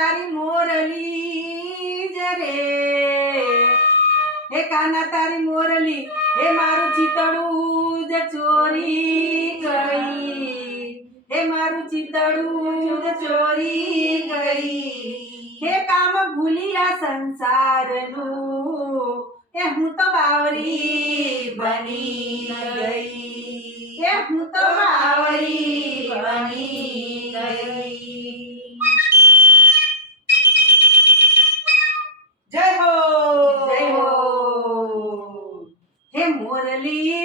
તારી મોરલી રે. હે કાના તારી મોરલી, હે મારું ચિતડું જ ચોરી ગઈ. હે મારું ચિતડું જ ચોરી ગઈ. હે કામ ભૂલ્યા આ સંસારનું, હે હું તો બાવરી બની ગઈ. હે હું તો બાવરી બની ગઈ. ಬರಲಿ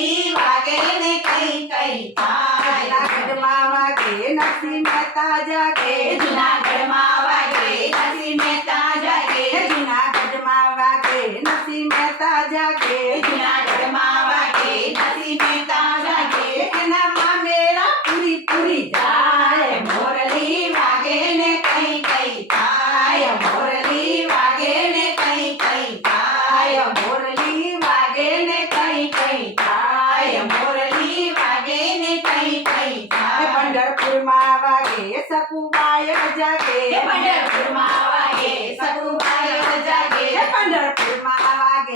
કઈ વાગે ને કઈ કઈ થાય મામા કે નસીમતા જાગે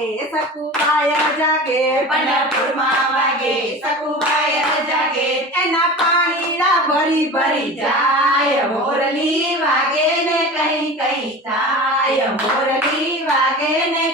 मागे સકુબાય જાગે પંઢરપુરમાં વાગે સકુબાય જાગે એના પાણીડા ભરી ભરી જાય મોરલી વાગે ને કઈ કઈ થાય મોરલી વાગે ને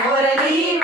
मोरली